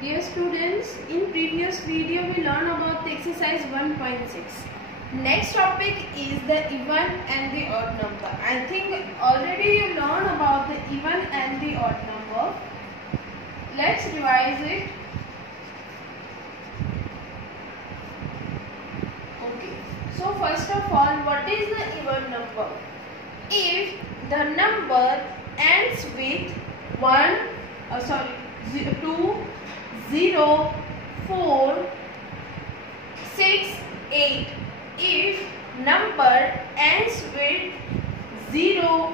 Dear students, in previous video we learned about the exercise 1.6. Next topic is the even and the odd number. I think already you learned about the even and the odd number. Let's revise it. Okay. So first of all, what is the even number? If the number ends with 2, 0, 4, 6, 8. If number ends with 0,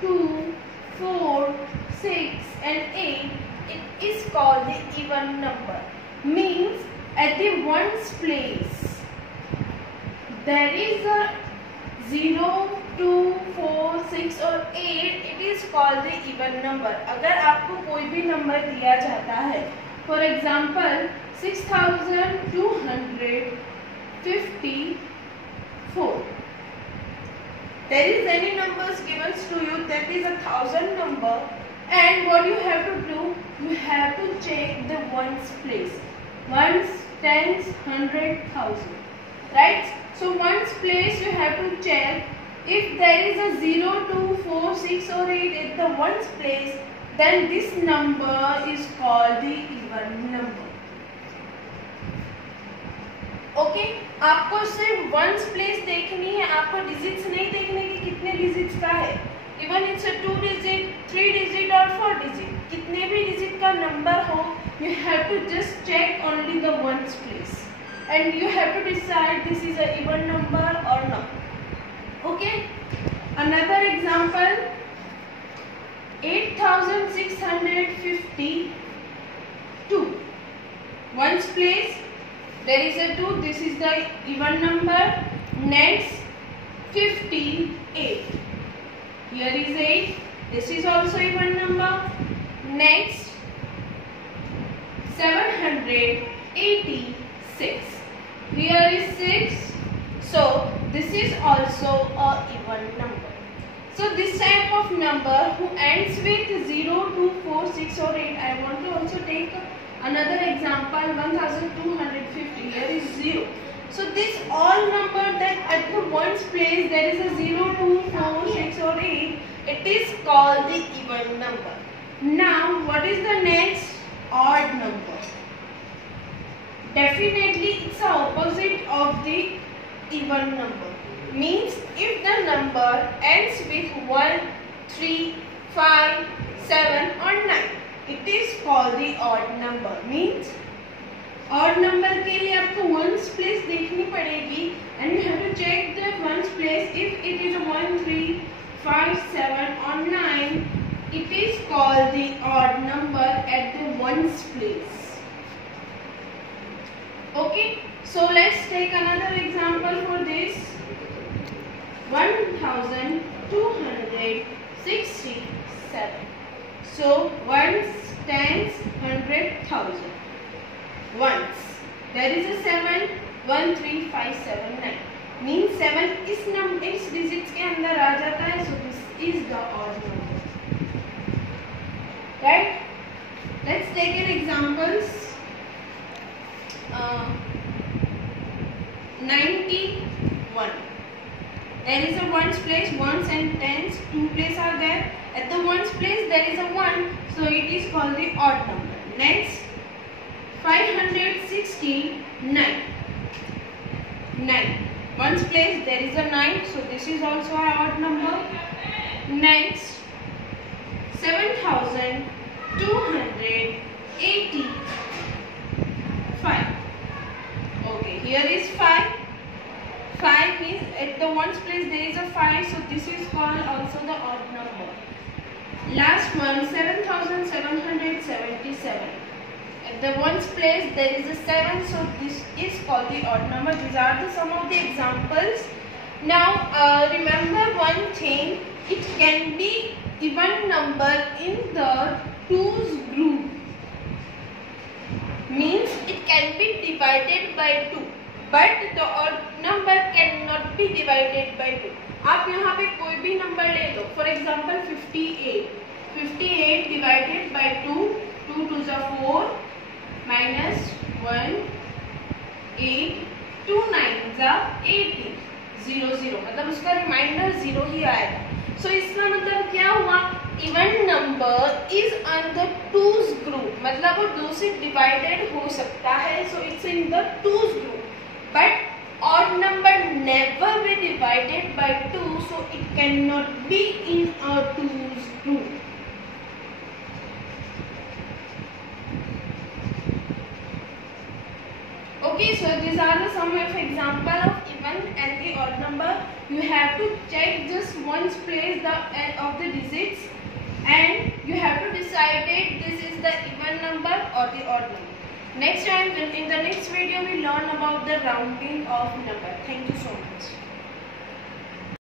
2, 4, 6 and 8, it is called the even number. Means at the ones place there is a 0, 2, 4, 6 और 8, it is called the even number. अगर आपको कोई भी number दिया जाता है, for example 6254, there is any numbers given to you that is 1,000 number, and what you have to do, you have to check the ones place, ones, tens, 100, 1,000, right? So ones place you have to check. If there is a 0, 2, 4, 6 or 8 at the ones place, then this number is called the even number. Okay? आपको सिर्फ ones place देखनी है, आपको digits नहीं देखने कि कितने digits का है. Even it's a 2 digit, 3 digit or 4 digit, कितने भी digit का number हो, you have to just check only the ones place, and you have to decide this is a even number or not. Okay? Another example, 8652. Ones place, there is a 2, this is the even number. Next, 58. Here is 8, this is also even number. Next, 786. Here is 6. So this is also a even number. So this type of number who ends with 0, 2, 4, 6 or 8. I want to also take another example, 1250. Here is 0. So this all number that at the ones place there is a 0, 2, 4, 6 or 8. It is called the even number. Now what is the next? Odd number. Definitely it's the opposite of the even number. Means if the number ends with 1, 3, 5, 7 or 9, it is called the odd number. Means odd number के लिए आपको ones place देखनी पड़ेगी, and you have to check the ones place. If it is 1, 3, 5, 7 or 9, it is called the odd number at the ones place. Okay, so let's take another example for this. 1267. So ones, tens, 100, 1,000. Ones. There is a 7, 1, 3, 5, 7, 9. Means 7 इस digits के अंदर आ जाता है. So this is the odd number. Right? Let's take an examples. 91. There is a ones place, ones and tens, 2 place are there. At the ones place there is a 1, so it is called the odd number. Next, 569. 9. Ones place there is a 9, so this is also an odd number. Next, 7285. Okay, here is 5. 5 is at the ones place there is a 5, so this is called also the odd number. Last one, 7777. At the ones place there is a 7, so this is called the odd number. These are some of the examples. Now remember one thing, it can be even number in the 2's group. Means it can be divided by 2. But the odd number cannot be divided by 2. आप यहाँ पे कोई भी number ले लो. For example 58. 58 divided by 2. 2 2s are 4. 1 8 2 9 जा 18 0 0 मतलब उसका reminder 0 ही आएगा. सो इसका मतलब क्या हुआ? Even number is on the twos group, मतलब वो 2 से डिवाइडेड हो सकता है. So it's in the twos group. But odd number never be divided by 2, so it cannot be in a 2's group. Okay, so these are the some of example of even and the odd number. You have to check just once place the of the digits and you have to decide it this is the even number or the odd number. Next time in the next video we learn about the rounding of number. Thank you so much.